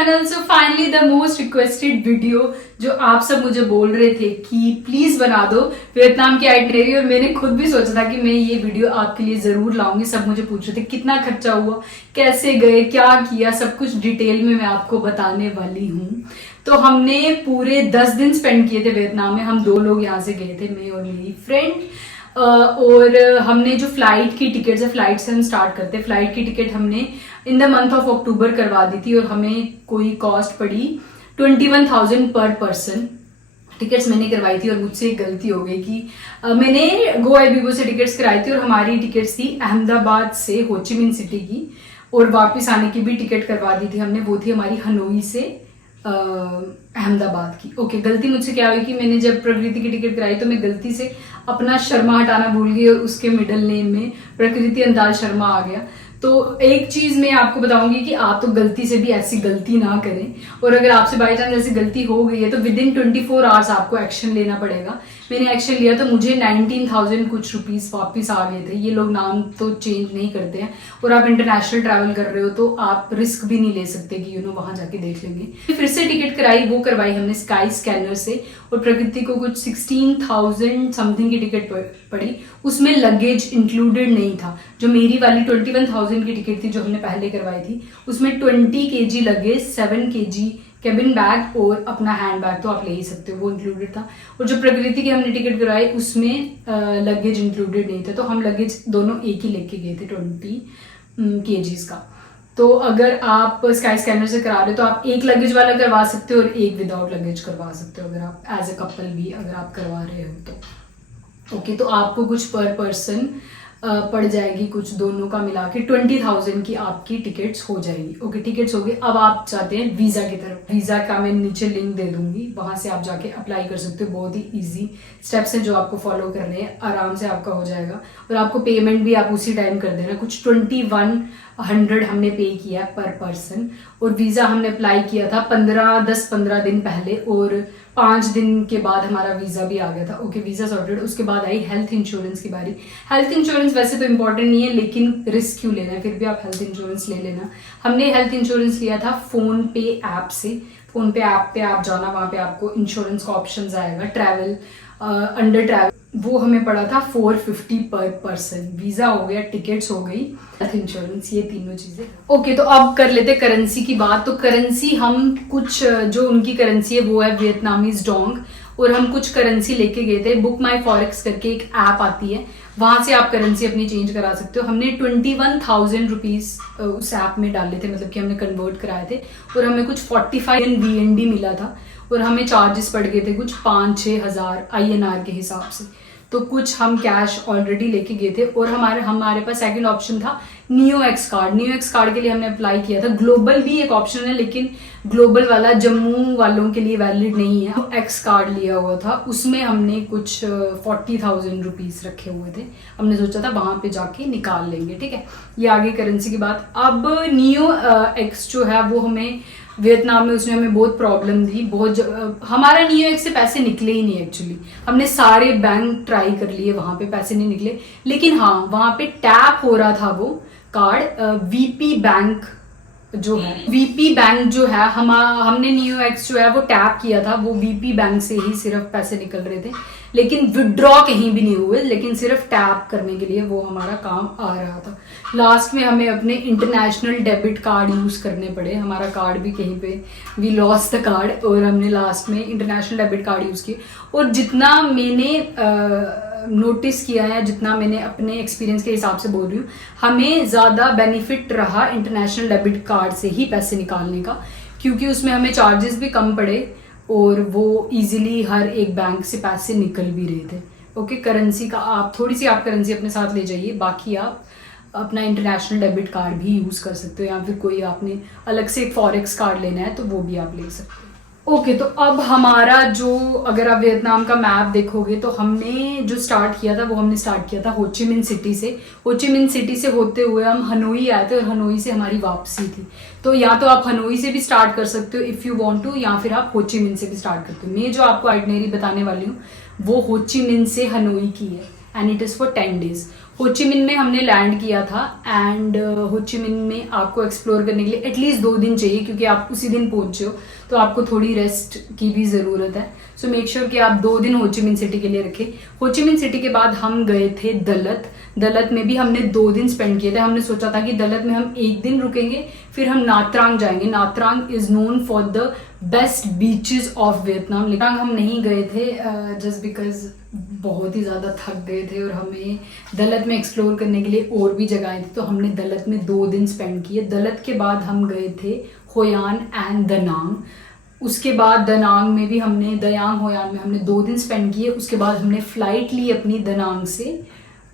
Channel. So finally the most requested video जो आप सब मुझे बोल रहे थे कि प्लीज बना दो वियतनाम की आइटिनरी, और मैंने खुद भी सोचा था कि मैं ये वीडियो आपके लिए जरूर लाऊंगी। सब मुझे पूछ रहे थे कितना खर्चा हुआ, कैसे गए, क्या किया, सब कुछ डिटेल में मैं आपको बताने वाली हूँ। तो हमने पूरे 10 दिन स्पेंड किए थे वियतनाम में। हम 2 लोग यहाँ से गए थे, मैं और मेरी फ्रेंड। और हमने जो फ्लाइट की टिकट है, फ्लाइट से हम स्टार्ट करते हैं। फ्लाइट की टिकट हमने in the month of October करवा दी थी और हमें कोई कॉस्ट पड़ी 21,000 पर पर्सन। टिकट्स मैंने करवाई थी और मुझसे एक गलती हो गई कि मैंने गो एबिबो से टिकट्स कराई थी और हमारी टिकट्स थी अहमदाबाद से हो ची मिन सिटी की, और वापस आने की भी टिकट करवा दी थी हमने, वो थी हमारी हनोई से अहमदाबाद की। ओके, गलती मुझसे क्या हुई कि मैंने जब प्रकृति की टिकट कराई तो मैं गलती से अपना शर्मा हटाना भूल गई और उसके मिडिल नेम में प्रकृति अंदाज शर्मा आ गया। तो एक चीज मैं आपको बताऊंगी कि आप तो गलती से भी ऐसी गलती ना करें, और अगर आपसे बाई चांस ऐसी गलती हो गई है तो विद इन 24 आवर्स आपको एक्शन लेना पड़ेगा। मैंने एक्शन लिया तो मुझे 19,000 कुछ रुपीस वापस आ गए थे। ये लोग नाम तो चेंज नहीं करते हैं, और आप इंटरनेशनल ट्रैवल कर रहे हो तो आप रिस्क भी नहीं ले सकते कि वहां जाके देख लेंगे। फिर से टिकट कराई, वो करवाई हमने स्काई स्कैनर से, और प्रकृति को कुछ 16,000 समथिंग की टिकट पड़ी। उसमें लगेज इंक्लूडेड नहीं था। जो मेरी वाली 21,000 की टिकट थी जो हमने पहले करवाई थी, उसमें 20 kg luggage, 7 kg cabin bag और अपना हैंड बैग तो आप ले ही सकते हो, वो इंक्लूडेड था। और जो प्रकृति की हमने टिकट करवाई उसमें लगेज इंक्लूडेड नहीं था, तो हम लगेज दोनों एक ही लेके गए थे 20 kgs का। तो अगर आप स्काई स्कैनर से करा रहे हो तो आप एक लगेज वाला करवा सकते हो और एक विदाउट लगेज करवा सकते हो, अगर आप एज अ कपल भी अगर आप करवा रहे हो तो। ओके, तो आपको कुछ पर पर्सन पड़ जाएगी, कुछ दोनों का मिला के 20,000 की आपकी टिकट्स हो जाएगी। ओके, टिकट्स हो गई। अब आप चाहते हैं वीजा की तरफ। वीजा का मैं नीचे लिंक दे दूंगी, वहां से आप जाके अप्लाई कर सकते हो। बहुत ही इजी स्टेप्स हैं जो आपको फॉलो करने हैं, आराम से आपका हो जाएगा। और आपको पेमेंट भी आप उसी टाइम कर देना। कुछ 2100 हमने पे किया पर पर्सन, और वीजा हमने अप्लाई किया था 10-15 दिन पहले, और 5 दिन के बाद हमारा वीजा भी आ गया था। Okay, visa sorted. उसके बाद आई हेल्थ इंश्योरेंस की बारी। हेल्थ इंश्योरेंस वैसे तो इंपॉर्टेंट नहीं है, लेकिन रिस्क क्यों लेना है, फिर भी आप हेल्थ इंश्योरेंस ले लेना। हमने हेल्थ इंश्योरेंस लिया था फोन पे ऐप से। फोन पे ऐप पे आप जाना, वहां पे आपको इंश्योरेंस का ऑप्शन आएगा, ट्रैवल अंडर ट्रैवल। वो हमें पड़ा था 450 पर पर्सन। वीजा हो गया, टिकट्स हो गई, हेल्थ इंश्योरेंस, ये तीनों चीजें। ओके, तो अब कर लेते करेंसी की बात। तो करेंसी हम कुछ, जो उनकी करेंसी है वो है वियतनामीज डोंग, और हम कुछ करेंसी लेके गए थे। बुक माई फॉरेक्स करके एक ऐप आती है, वहां से आप करेंसी अपनी चेंज करा सकते हो। हमने 21,000 रुपीज उस ऐप में डाले थे, मतलब कि हमने कन्वर्ट कराए थे, और हमें कुछ 45 VND मिला था, और हमें चार्जेस पड़ गए थे कुछ 5-6 हज़ार INR के हिसाब से। तो कुछ हम कैश ऑलरेडी लेके गए थे, और हमारे पास सेकंड ऑप्शन था neo x card. Neo x card के लिए हमने अप्लाई किया था। ग्लोबल भी एक ऑप्शन है, लेकिन ग्लोबल वाला जम्मू वालों के लिए वैलिड नहीं है। एक्स कार्ड लिया हुआ था, उसमें हमने कुछ 40,000 रुपीज रखे हुए थे। हमने सोचा था वहां पे जाके निकाल लेंगे। ठीक है, ये आगे करेंसी की बात। अब नियो एक्स जो है वो हमें वियतनाम में, उसने हमें बहुत प्रॉब्लम दी। हमारा नियो एक्स से पैसे निकले ही नहीं एक्चुअली। हमने सारे बैंक ट्राई कर लिए, वहां पे पैसे नहीं निकले। लेकिन हाँ, वहां पे टैप हो रहा था वो कार्ड, वीपी बैंक जो है, वीपी बैंक जो है, हमने नियो एक्स जो है वो टैप किया था, वो वीपी बैंक से ही सिर्फ पैसे निकल रहे थे, लेकिन विड्रॉ कहीं भी नहीं हुए, लेकिन सिर्फ टैप करने के लिए वो हमारा काम आ रहा था। लास्ट में हमें अपने इंटरनेशनल डेबिट कार्ड यूज करने पड़े। हमारा कार्ड भी कहीं पे, वी लॉस्ट द कार्ड, और हमने लास्ट में इंटरनेशनल डेबिट कार्ड यूज किए। और जितना मैंने नोटिस किया है, जितना मैंने अपने एक्सपीरियंस के हिसाब से बोल रही हूँ, हमें ज्यादा बेनिफिट रहा इंटरनेशनल डेबिट कार्ड से ही पैसे निकालने का, क्योंकि उसमें हमें चार्जेस भी कम पड़े और वो इजीली हर एक बैंक से पैसे निकल भी रहे थे। ओके, करेंसी का आप थोड़ी सी आप करेंसी अपने साथ ले जाइए, बाकी आप अपना इंटरनेशनल डेबिट कार्ड भी यूज कर सकते हो, या फिर कोई आपने अलग से एक फॉरेक्स कार्ड लेना है तो वो भी आप ले सकते हो। ओके, तो अब हमारा जो, अगर आप वियतनाम का मैप देखोगे तो हमने जो स्टार्ट किया था वो हमने स्टार्ट किया था हो ची मिन सिटी से। हो ची मिन सिटी से होते हुए हम हनोई आए थे, और हनोई से हमारी वापसी थी। तो या तो आप हनोई से भी स्टार्ट कर सकते हो इफ यू वांट टू, या फिर आप हो ची मिन से भी स्टार्ट करते हो। मैं जो आपको आइटनरी बताने वाली हूँ वो हो ची मिन से हनोई की है, and it is for 10 days। Ho Chi Minh में हमने लैंड किया था एंड होचिमिन में आपको एक्सप्लोर करने के लिए एटलीस्ट 2 दिन चाहिए, क्योंकि आप उसी दिन पहुंचे हो तो आपको थोड़ी रेस्ट की भी ज़रूरत है। सो मेक श्योर कि आप 2 दिन होचिमिन सिटी के लिए रखें। होचिमिन सिटी के बाद हम गए थे दलत। दलत में भी हमने 2 दिन स्पेंड किए थे। हमने सोचा था कि दलत में हम 1 दिन रुकेंगे, फिर हम नात्रांग जाएंगे। Nha Trang is known for the best beaches of Vietnam. लेकिन हम नहीं गए थे जस्ट बिकॉज बहुत ही ज़्यादा थक गए थे और हमें दलत में एक्सप्लोर करने के लिए और भी जगहें थी, तो हमने दलत में 2 दिन स्पेंड किए। दलत के बाद हम गए थे होयान एंड दनांग। उसके बाद दनांग में भी हमने दयांग होयान में हमने 2 दिन स्पेंड किए। उसके बाद हमने फ्लाइट ली अपनी दनांग से।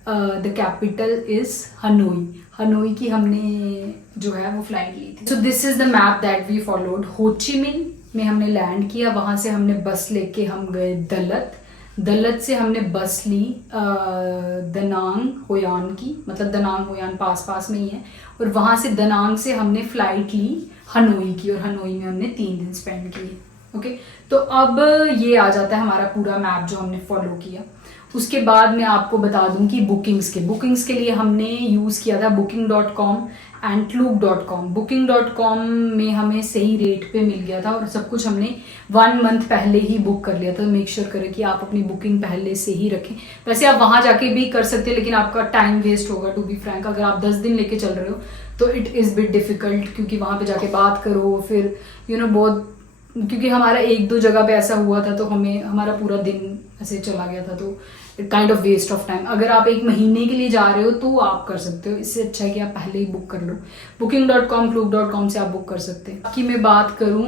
The capital is Hanoi. Hanoi की हमने जो है वो फ्लाइट ली थी। So this is the map that we followed. Ho Chi Minh में हमने लैंड किया, वहां से हमने बस लेके हम गए दलत। दलत से हमने बस ली दनांग होयान की, मतलब दनांग होयान पास पास में ही है, और वहां से दनांग से हमने फ्लाइट ली हनोई की, और हनोई में हमने 3 दिन स्पेंड किए। ओके, तो अब ये आ जाता है हमारा पूरा मैप जो हमने फॉलो किया। उसके बाद मैं आपको बता दूं कि बुकिंग्स के लिए हमने यूज़ किया था booking.com एंड Klook.com। booking.com में हमें सही रेट पे मिल गया था और सब कुछ हमने 1 मंथ पहले ही बुक कर लिया था। तो मेक श्योर करें कि आप अपनी बुकिंग पहले से ही रखें। वैसे आप वहाँ जाके भी कर सकते हैं, लेकिन आपका टाइम वेस्ट होगा। टू बी फ्रैंक, अगर आप 10 दिन लेके चल रहे हो तो इट इज़ बिट डिफिकल्ट, क्योंकि वहाँ पे जाके बात करो, फिर बहुत, क्योंकि हमारा 1-2 जगह पे ऐसा हुआ था तो हमें हमारा पूरा दिन ऐसे चला गया था, तो kind of waste of time. अगर आप 1 महीने के लिए जा रहे हो तो आप कर सकते हो, इससे अच्छा है कि आप पहले ही बुक कर लो। booking.com Klook.com से आप बुक कर सकते हैं। बाकी मैं बात करूँ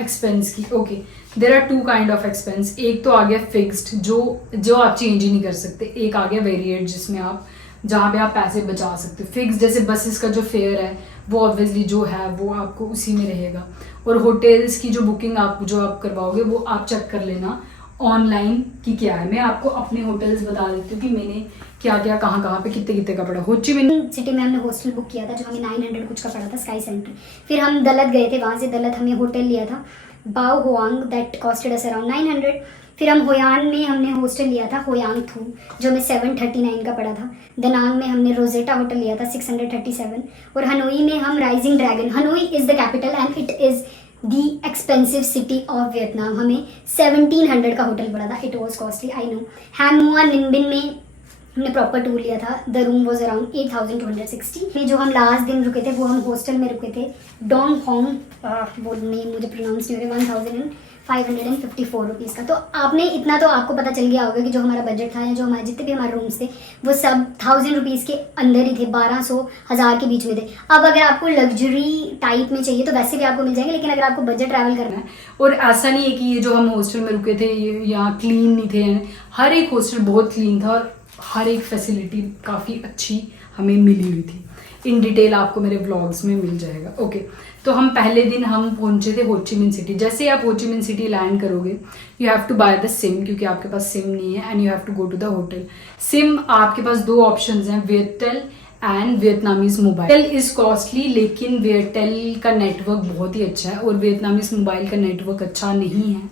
एक्सपेंस की। Okay, there are 2 kind of expense. एक तो आ गया फिक्स्ड, जो आप चेंज ही नहीं कर सकते। एक आ गया वेरिएट, जिसमें आप जहाँ पे आप पैसे बचा सकते हो। फिक्स जैसे बसेस का जो फेयर है वो ऑब्वियसली जो है वो आपको उसी में रहेगा। और होटल्स की जो बुकिंग आप करवाओगे वो आप चेक कर लेना ऑनलाइन की क्या है। मैं आपको अपने होटल्स बता देती हूँ कि मैंने क्या क्या कहाँ पे कितने का पड़ा। होचिमिन सिटी में हमने हॉस्टल बुक किया था जो हमें 900 कुछ का पड़ा था, स्काई सेंटर। फिर हम दलत गए थे, वहाँ से दलत हमने होटल लिया था बाओ होआंग, दैट कॉस्टेड अस अराउंड 900। फिर हम होयान में हमने हॉस्टल लिया था होयांग थू, जो हमें 739 का पड़ा था। दनांग में हमने रोजेटा होटल लिया था 637। और हनोई में हम Rising Dragon, Hanoi is the capital and it is the expensive city of Vietnam, हमें 1700 का होटल पड़ा था। It was costly, I know. Hang Mua Ninh Binh में हमने प्रॉपर टूर लिया था। द रूम वॉज अराउंड 8260 में। जो हम लास्ट दिन रुके थे वो हम हॉस्टल में रुके थे डोंग होंग, वो नेम मुझे प्रोनाउंस नहीं हो रहा, 1554 रुपीज़ का। तो आपने इतना तो आपको पता चल गया होगा कि जो हमारा बजट था या जो हमारे जितने भी हमारे रूम्स थे वो सब 1000 रुपीज़ के अंदर ही थे, 1200-1000 के बीच में थे। अब अगर आपको लग्जरी टाइप में चाहिए तो वैसे भी आपको मिल जाएंगे, लेकिन अगर आपको बजट ट्रैवल करना है, और ऐसा नहीं है कि ये जो हम हॉस्टल में रुके थे ये यहाँ क्लीन नहीं थे। हर एक हॉस्टल बहुत क्लीन था और हर एक फैसिलिटी काफ़ी अच्छी हमें मिली हुई थी। इन डिटेल आपको मेरे व्लॉग्स में मिल जाएगा। ओके, तो हम पहले दिन हम पहुंचे थे होचिमिन सिटी। जैसे ही आप होचिमिन सिटी लैंड करोगे you have to buy the SIM, क्योंकि आपके पास सिम नहीं है, and you have to go to the hotel. SIM आपके पास 2 ऑप्शंस हैं, Viettel and Vietnamese mobile. Viettel is costly, लेकिन वियरटेल का नेटवर्क बहुत ही अच्छा है और वियतनामीज मोबाइल का नेटवर्क अच्छा नहीं है।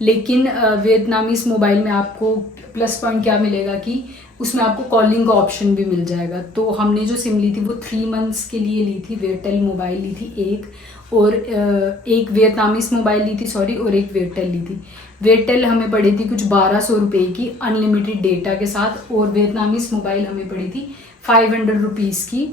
लेकिन वियतनामीज मोबाइल में आपको प्लस पॉइंट क्या मिलेगा कि उसमें आपको कॉलिंग का ऑप्शन भी मिल जाएगा। तो हमने जो सिम ली थी वो 3 मंथ्स के लिए ली थी। वियरटेल मोबाइल ली थी एक, और एक वियतनामीज मोबाइल ली थी और एक वियरटेल ली थी। वियरटेल हमें पड़ी थी कुछ 1200 रुपये की अनलिमिटेड डेटा के साथ, और वियतनामीज मोबाइल हमें पड़ी थी 500 रुपीज़ की।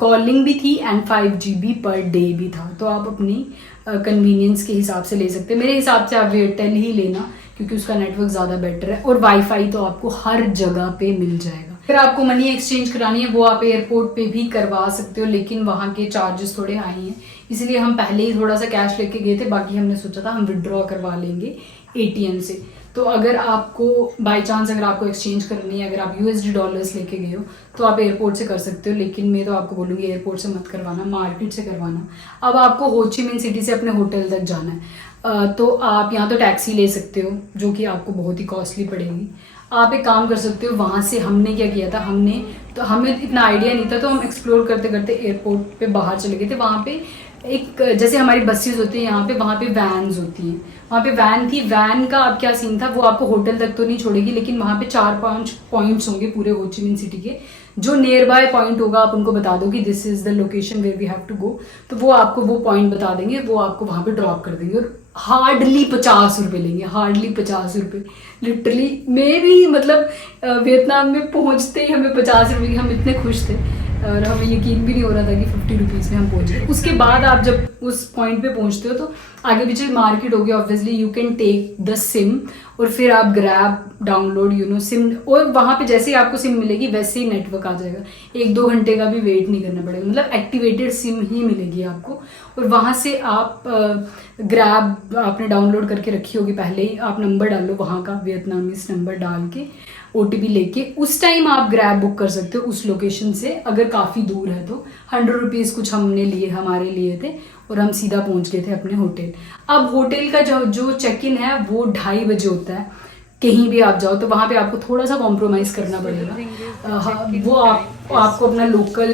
कॉलिंग भी थी एंड 5 GB पर डे भी था। तो आप अपनी कन्वीनियंस के हिसाब से ले सकते हैं। मेरे हिसाब से आप वियरटेल ही लेना, क्योंकि उसका नेटवर्क ज़्यादा बेटर है, और वाईफाई तो आपको हर जगह पे मिल जाएगा। अगर आपको मनी एक्सचेंज करानी है वो आप एयरपोर्ट पे भी करवा सकते हो, लेकिन वहाँ के चार्जेस थोड़े हाई हैं, इसलिए हम पहले ही थोड़ा सा कैश लेके गए थे। बाकी हमने सोचा था हम विड्रॉ करवा लेंगे ATM से। तो अगर आपको बाई चांस अगर आपको एक्सचेंज करनी है, अगर आप USD डॉलर्स लेके गए हो तो आप एयरपोर्ट से कर सकते हो, लेकिन मैं तो आपको बोलूँगी एयरपोर्ट से मत करवाना, मार्केट से करवाना। अब आपको होचिमिन सिटी से अपने होटल तक जाना है, तो आप यहाँ तो टैक्सी ले सकते हो जो कि आपको बहुत ही कॉस्टली पड़ेगी। आप एक काम कर सकते हो, वहाँ से हमने क्या किया था, हमें इतना आइडिया नहीं था, तो हम एक्सप्लोर करते करते एयरपोर्ट पे बाहर चले गए थे। वहाँ पे एक जैसे हमारी बसेस होती है यहाँ पे, वहाँ पे वैन्स होती हैं। वहाँ पे वैन थी, वैन का अब क्या सीन था, वो आपको होटल तक तो नहीं छोड़ेगी, लेकिन वहाँ पे 4-5 पॉइंट्स होंगे पूरे हो ची मिन सिटी के। जो नियर बाय पॉइंट होगा आप उनको बता दो कि this is the location where we have to go, तो वो आपको वो पॉइंट बता देंगे, वो आपको वहाँ पे ड्रॉप कर देंगे। और हार्डली 50 रुपये लेंगे, हार्डली 50 रुपये। लिटरली मैं भी मतलब वियतनाम में पहुँचते ही हमें 50 रुपये की, हम इतने खुश थे और हमें यकीन भी नहीं हो रहा था कि 50 रुपीज़ में हम पहुँच गए। उसके बाद आप जब उस पॉइंट पे पहुँचते हो तो आगे पीछे मार्केट होगी, obviously you can take the SIM और फिर आप ग्रैब डाउनलोड सिम, और वहाँ पे जैसे ही आपको सिम मिलेगी वैसे ही नेटवर्क आ जाएगा। 1-2 घंटे का भी वेट नहीं करना पड़ेगा, मतलब एक्टिवेटेड सिम ही मिलेगी आपको। और वहाँ से आप ग्रैब आपने डाउनलोड करके रखी होगी पहले ही, आप नंबर डालो वहाँ का वियतनामीज नंबर डाल के OTP लेके उस टाइम आप ग्रैब बुक कर सकते हो उस लोकेशन से। अगर काफ़ी दूर है तो 100 रुपीज़ कुछ हमारे लिए थे और हम सीधा पहुंच गए थे अपने होटल। अब होटल का जो चेक इन है वो 2:30 बजे होता है। कहीं भी आप जाओ तो वहाँ पे आपको थोड़ा सा कॉम्प्रोमाइज़ करना पड़ेगा। वो आपको अपना लोकल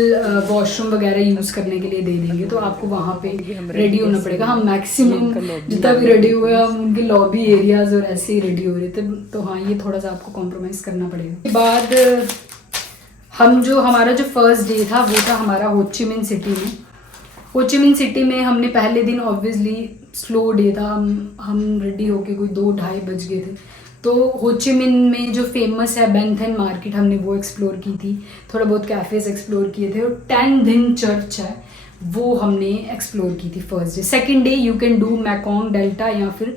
वॉशरूम वगैरह यूज़ करने के लिए दे देंगे, तो आपको वहाँ पे रेडी होना पड़ेगा। हम मैक्सिमम जितना भी रेडी हुए हम उनके लॉबी एरियाज और ऐसे ही रेडी हो रहे थे, तो हाँ ये थोड़ा सा आपको कॉम्प्रोमाइज़ करना पड़ेगा। उसके बाद हमारा जो फर्स्ट डे था वो था हमारा हो ची मिन सिटी में। हो ची मिन सिटी में हमने पहले दिन ऑब्वियसली स्लो डे था, हम रेडी होके कोई 2-2:30 बज गए थे। तो हो ची मिन में जो फेमस है बेन थिएन मार्केट, हमने वो एक्सप्लोर की थी, थोड़ा बहुत कैफ़ेज एक्सप्लोर किए थे, और 10 दिन चर्च है वो हमने एक्सप्लोर की थी first day. Second day you can do Mekong delta या फिर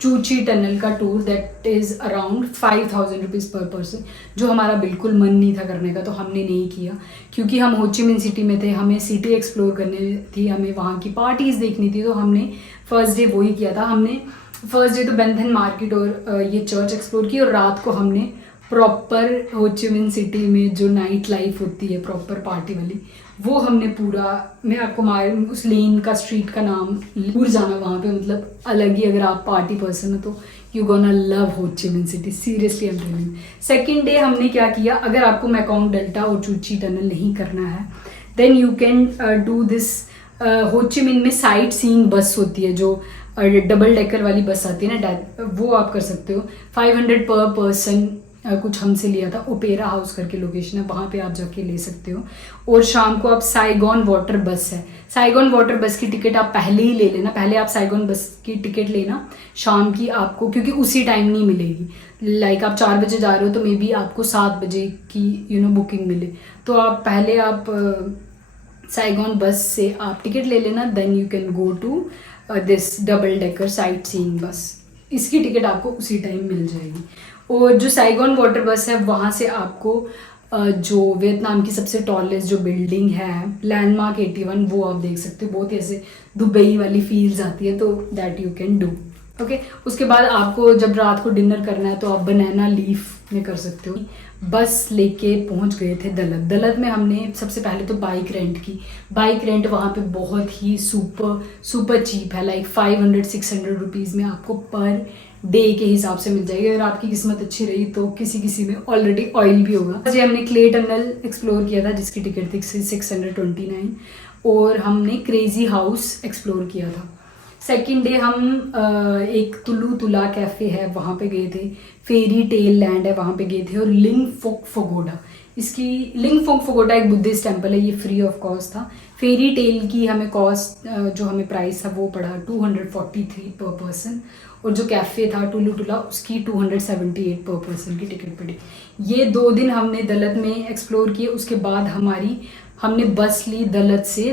चू ची टनल का tour, that is around 5000 rupees पर पर्सन, जो हमारा बिल्कुल मन नहीं था करने का, तो हमने नहीं किया क्योंकि हम हो ची मिन सिटी में थे, हमें सिटी एक्सप्लोर करनी थी, हमें वहाँ की पार्टीज़ देखनी थी, तो हमने फर्स्ट डे वही किया था। हमने फर्स्ट डे तो बेन थिएन मार्केट और ये चर्च एक्सप्लोर की, और रात को हमने प्रॉपर हो ची मिन सिटी में जो नाइट लाइफ होती है प्रॉपर पार्टी वाली, वो हमने पूरा, मैं आपको उस लेन का स्ट्रीट का नाम भूल जाना, वहाँ पे मतलब अलग ही, अगर आप पार्टी पर्सन हो तो यू गोना लव हो Chi Minh City, seriously I am telling. Second day हमने क्या किया, अगर आपको मैकोंग डेल्टा और चू ची टनल नहीं करना है then you can do this. Ho Chi मिन में साइट सीइंग बस होती है, जो डबल डेकर वाली बस आती है ना, वो आप कर सकते हो। 500 पर पर्सन कुछ हमसे लिया था। ओपेरा हाउस करके लोकेशन है, वहाँ पे आप जाके ले सकते हो। और शाम को आप साइगॉन वाटर बस है, साइगॉन वाटर बस की टिकट आप पहले ही ले लेना, पहले आप साइगॉन बस की टिकट लेना शाम की आपको, क्योंकि उसी टाइम नहीं मिलेगी। लाइक आप 4 बजे जा रहे हो तो मे बी आपको 7 बजे की बुकिंग मिले, तो आप पहले साइगॉन बस से आप टिकट ले लेना, then you can go to this double decker sightseeing bus. इसकी टिकट आपको उसी टाइम मिल जाएगी। और जो साइगॉन वाटर बस है वहाँ से आपको जो वियतनाम की सबसे टॉलेस्ट जो बिल्डिंग है लैंडमार्क 81, वो आप देख सकते हो। बहुत ही ऐसे दुबई वाली फील्स आती है, तो that you can do. Okay, उसके बाद आपको जब रात को डिनर करना है तो आप बनाना लीफ में कर सकते हो। बस लेके पहुंच गए थे दलत में। हमने सबसे पहले तो बाइक रेंट की। बाइक रेंट वहाँ पे बहुत ही सुपर चीप है, लाइक 500-600 रुपीज़ में आपको पर डे के हिसाब से मिल जाएगी। अगर आपकी किस्मत अच्छी रही तो किसी में ऑलरेडी ऑयल भी होगा। जी, हमने क्ले टनल एक्सप्लोर किया था जिसकी टिकट थी 629, और हमने क्रेजी हाउस एक्सप्लोर किया था। सेकेंड डे हम एक तुला कैफ़े है वहाँ पे गए थे, फेरी टेल लैंड है वहाँ पे गए थे, और लिंग फोक फगोडा। इसकी लिंग फोक फगोडा एक बुद्धिस्ट टेम्पल है, ये फ्री ऑफ कॉस्ट था। फेरी टेल की हमें कॉस्ट जो हमें प्राइस था वो पड़ा 243 पर पर्सन, और जो कैफ़े था तुला उसकी 278 पर पर्सन की टिकट पड़ी। ये 2 दिन हमने दलत में एक्सप्लोर किए। उसके बाद हमने बस ली दलत से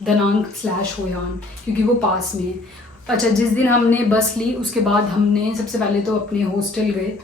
दनांग/होयान, क्योंकि वो पास में है। अच्छा, जिस दिन हमने बस ली उसके बाद हमने सबसे पहले तो अपने हॉस्टल गए।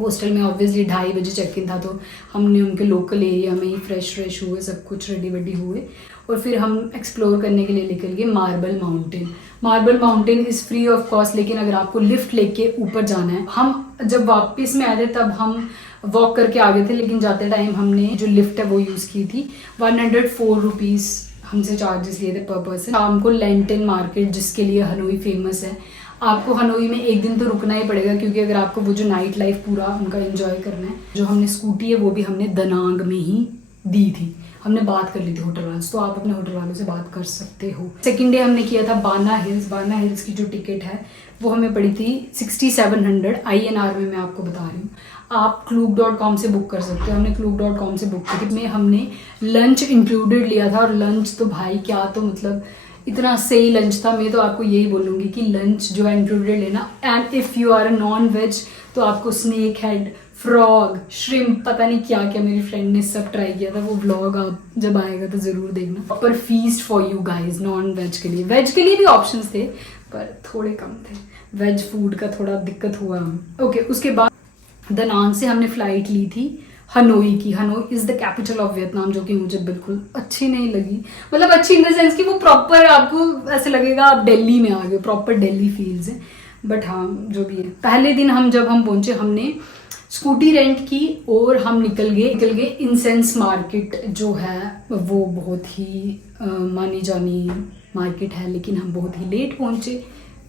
हॉस्टल में ऑब्वियसली 2:30 बजे चेक इन था, तो हमने उनके लोकल एरिया में ही फ्रेश हुए, सब कुछ रेडी हुए, और फिर हम एक्सप्लोर करने के लिए निकल गए marble mountain. Marble mountain is free of cost, लेकिन अगर आपको लिफ्ट लेके ऊपर जाना है। हम जब वापस में आए थे तब हम वॉक करके आ गए थे, लेकिन जाते टाइम हमने जो लिफ्ट है वो यूज़ की थी। 104 रुपीज़ हमसे चार्जेस लिए थे पर पर्सन। शाम को लेंटिन मार्केट, जिसके लिए हनोई फेमस है, आपको हनोई में एक दिन तो रुकना ही पड़ेगा, क्योंकि अगर आपको वो जो नाइट लाइफ पूरा उनका एंजॉय करना है। जो हमने स्कूटी है वो भी हमने दनांग में ही दी थी। हमने बात कर ली थी होटल वालों से, तो आप अपने होटल वालों से बात कर सकते हो। सेकेंड डे हमने किया था बाना हिल्स। बाना हिल्स की जो टिकट है वो हमें पड़ी थी 6700 INR में, मैं आपको बता रही हूँ। आप Klook.com से बुक कर सकते हो। हमने Klook.com से बुक की, में हमने लंच इंक्लूडेड लिया था, और लंच तो भाई क्या, तो मतलब इतना सही लंच था। मैं तो आपको यही बोलूँगी कि लंच जो है इंक्लूडेड लेना। And if you are a non veg तो आपको स्नेक हेड, फ्रॉग, श्रिम्प, पता नहीं क्या क्या मेरी फ्रेंड ने सब ट्राई किया था। वो व्लॉग आप जब आएगा तो ज़रूर देखना। पर feast for you guys non veg के लिए। वेज के लिए भी ऑप्शंस थे पर थोड़े कम थे, वेज फूड का थोड़ा दिक्कत हुआ हमें। ओके, उसके बाद दनांग से हमने फ़्लाइट ली थी हनोई की। Hanoi is the capital of Vietnam, जो कि मुझे बिल्कुल अच्छी नहीं लगी। मतलब अच्छी इन द सेंस कि वो प्रॉपर आपको ऐसे लगेगा आप दिल्ली में आ गए, प्रॉपर दिल्ली फील्स है। बट हाँ, जो भी है। पहले दिन जब हम पहुंचे, हमने स्कूटी रेंट की और हम निकल गए इंसेंस मार्केट जो है वो बहुत ही मानी जानी मार्केट है, लेकिन हम बहुत ही लेट पहुंचे।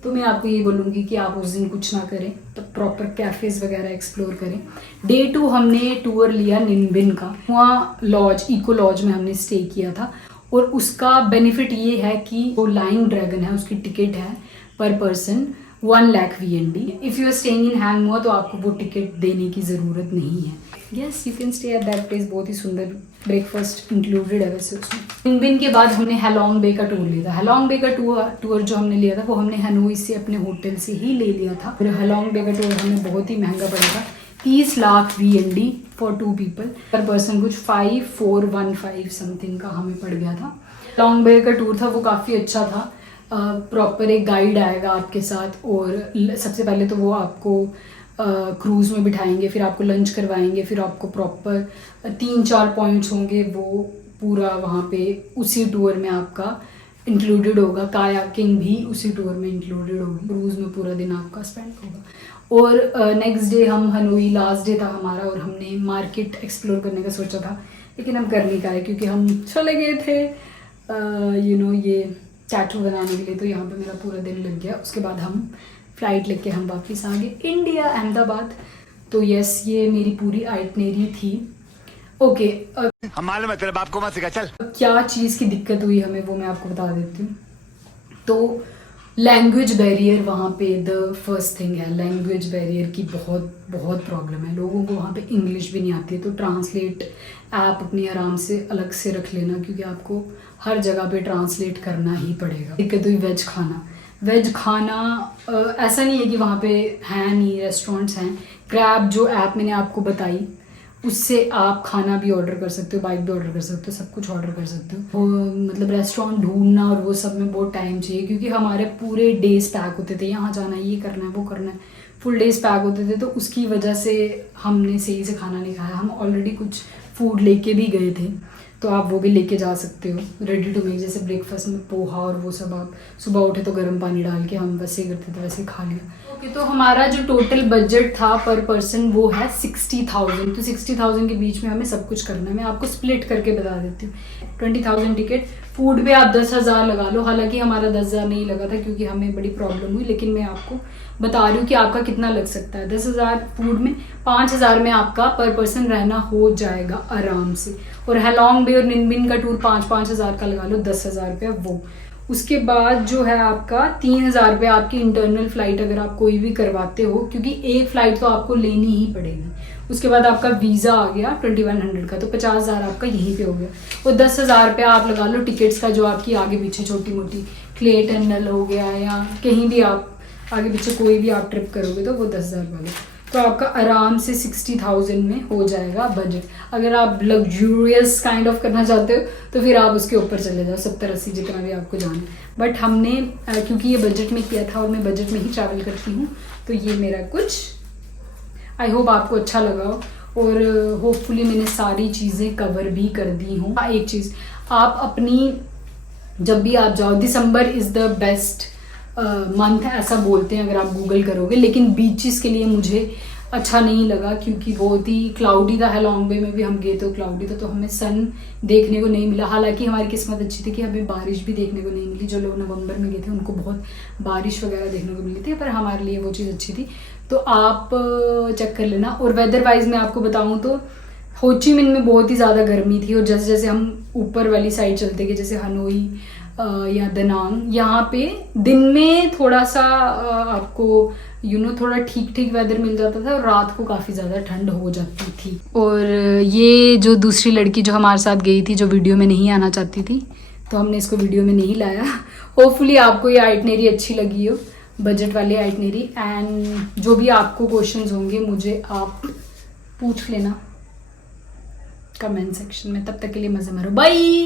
तो मैं आपको ये बोलूँगी कि आप उस दिन कुछ ना करें, तो प्रॉपर कैफ़ेज़ वगैरह एक्सप्लोर करें। डे 2 हमने टूर लिया निनबिन का। वहाँ लॉज, इको लॉज में हमने स्टे किया था, और उसका बेनिफिट ये है कि वो लाइन ड्रैगन है, उसकी टिकट है पर person 1 lakh VND। If you are staying in Hang Mua तो आपको वो टिकट देने की ज़रूरत नहीं है। Yes, you can stay at that place. बहुत ही सुंदर, ब्रेकफास्ट इंक्लूडेड है वैसे उसमें। निनबिन के बाद हमने हैलोंग बे का टूर लिया था। हैलोंग बे का टूर जो हमने लिया था वो हमने हनोई से अपने होटल से ही ले लिया था। और हैलोंग बे का टूर हमें बहुत ही महंगा पड़ा था, 30 लाख VND फॉर 2 पीपल। पर पर्सन कुछ 5415 समथिंग का हमें पड़ गया था। हैलोंग बे का टूर था वो काफ़ी अच्छा था। प्रॉपर एक गाइड आएगा आपके साथ, और सबसे पहले तो वो आपको क्रूज़ में बिठाएंगे, फिर आपको लंच करवाएंगे, फिर आपको प्रॉपर 3-4 पॉइंट्स होंगे, वो पूरा वहाँ पे उसी टूर में आपका इंक्लूडेड होगा। कायाकिंग भी उसी टूर में इंक्लूडेड होगी। क्रूज़ में पूरा दिन आपका स्पेंड होगा। और नेक्स्ट डे हम हनोई, लास्ट डे था हमारा, और हमने मार्केट एक्सप्लोर करने का सोचा था, लेकिन हम कर नहीं पाए क्योंकि हम चले गए थे ये टैटू बनाने के लिए। तो यहाँ पे मेरा पूरा दिन लग गया। उसके बाद हम फ्लाइट लेके हम वापस आ गए इंडिया, अहमदाबाद। तो यस, ये मेरी पूरी आइटनरी थी। ओके, हम मालूम है तेरे बाप को मत सिखा, चल। क्या चीज़ की दिक्कत हुई हमें वो मैं आपको बता देती हूँ। तो लैंग्वेज बैरियर वहाँ पे द फर्स्ट थिंग है। लैंग्वेज बैरियर की बहुत प्रॉब्लम है। लोगों को वहाँ पे इंग्लिश भी नहीं आती है, तो ट्रांसलेट ऐप अपनी आराम से अलग से रख लेना, क्योंकि आपको हर जगह पे ट्रांसलेट करना ही पड़ेगा। दिक्कत हुई वेज खाना। ऐसा नहीं है कि वहाँ पे हैं नहीं, रेस्टोरेंट्स हैं। ग्रैब जो ऐप मैंने आपको बताई, उससे आप खाना भी ऑर्डर कर सकते हो, बाइक भी ऑर्डर कर सकते हो, सब कुछ ऑर्डर कर सकते हो। मतलब रेस्टोरेंट ढूंढना और वो सब में बहुत टाइम चाहिए, क्योंकि हमारे पूरे डेज पैक होते थे। यहाँ जाना है, ये करना है, वो करना है, फुल डेज पैक होते थे। तो उसकी वजह से हमने सही से खाना नहीं खाया। हम ऑलरेडी कुछ फूड लेके भी गए थे, तो आप वो भी लेके जा सकते हो रेडी टू मेक। जैसे ब्रेकफास्ट में पोहा और वो सब, आप सुबह उठे तो गर्म पानी डाल के, हम वैसे ही करते थे, वैसे खा लिया। ओके, तो हमारा जो टोटल बजट था पर पर्सन वो है 60,000। तो 60,000 के बीच में हमें सब कुछ करना है। मैं आपको स्प्लिट करके बता देती हूँ। 20,000 टिकट, फूड पे आप 10,000 लगा लो। हालांकि हमारा 10,000 नहीं लगा था क्योंकि हमें बड़ी प्रॉब्लम हुई, लेकिन मैं आपको बता रही हूँ कि आपका कितना लग सकता है। 10,000 फूड में, 5,000 में आपका पर पर्सन रहना हो जाएगा आराम से। और हैलोंग बे और निनबिन का टूर 5,000 का लगा लो, 10,000 रुपया वो। उसके बाद जो है आपका 3,000 रुपये आपकी इंटरनल फ्लाइट अगर आप कोई भी करवाते हो, क्योंकि एक फ़्लाइट तो आपको लेनी ही पड़ेगी। उसके बाद आपका वीज़ा आ गया 2100 का, तो 50,000 आपका यहीं पे हो गया। और 10,000 रुपया आप लगा लो टिकट्स का, जो आपकी आगे पीछे छोटी मोटी क्ले टनल हो गया या कहीं भी आप आगे पीछे कोई भी आप ट्रिप करोगे तो वो 10,000 वाले, तो आपका आराम से 60,000 में हो जाएगा बजट। अगर आप लग्जूरियस काइंड ऑफ करना चाहते हो तो फिर आप उसके ऊपर चले जाओ, 70-80 जितना भी आपको जाना है। बट हमने क्योंकि ये बजट में किया था और मैं बजट में ही ट्रैवल करती हूँ, तो ये मेरा कुछ, आई होप आपको अच्छा लगा और होपफुली मैंने सारी चीज़ें कवर भी कर दी हूँ। एक चीज़, आप अपनी जब भी आप जाओ, दिसंबर इज़ द बेस्ट मंथ ऐसा बोलते हैं अगर आप गूगल करोगे, लेकिन बीचेस के लिए मुझे अच्छा नहीं लगा क्योंकि बहुत ही क्लाउडी था। हैलोंग बे में भी हम गए तो क्लाउडी था, तो हमें सन देखने को नहीं मिला। हालांकि हमारी किस्मत अच्छी थी कि हमें बारिश भी देखने को नहीं मिली। जो लोग नवंबर में गए थे उनको बहुत बारिश वगैरह देखने को मिली थी, पर हमारे लिए वो चीज़ अच्छी थी। तो आप चेक कर लेना। और वेदर वाइज मैं आपको बताऊँ तो होची मिन में बहुत ही ज़्यादा गर्मी थी, और जैसे जैसे हम ऊपर वाली साइड चलते गए, जैसे हनोई या दनांग, यहाँ पे दिन में थोड़ा सा आपको थोड़ा ठीक ठीक वेदर मिल जाता था, और रात को काफ़ी ज़्यादा ठंड हो जाती थी। और ये जो दूसरी लड़की जो हमारे साथ गई थी, जो वीडियो में नहीं आना चाहती थी, तो हमने इसको वीडियो में नहीं लाया। होपफुली आपको ये आइटनरी अच्छी लगी हो, बजट वाली आइटनरी। एंड जो भी आपको क्वेश्चंस होंगे मुझे आप पूछ लेना कमेंट सेक्शन में। तब तक के लिए मज़े मारो, बाय।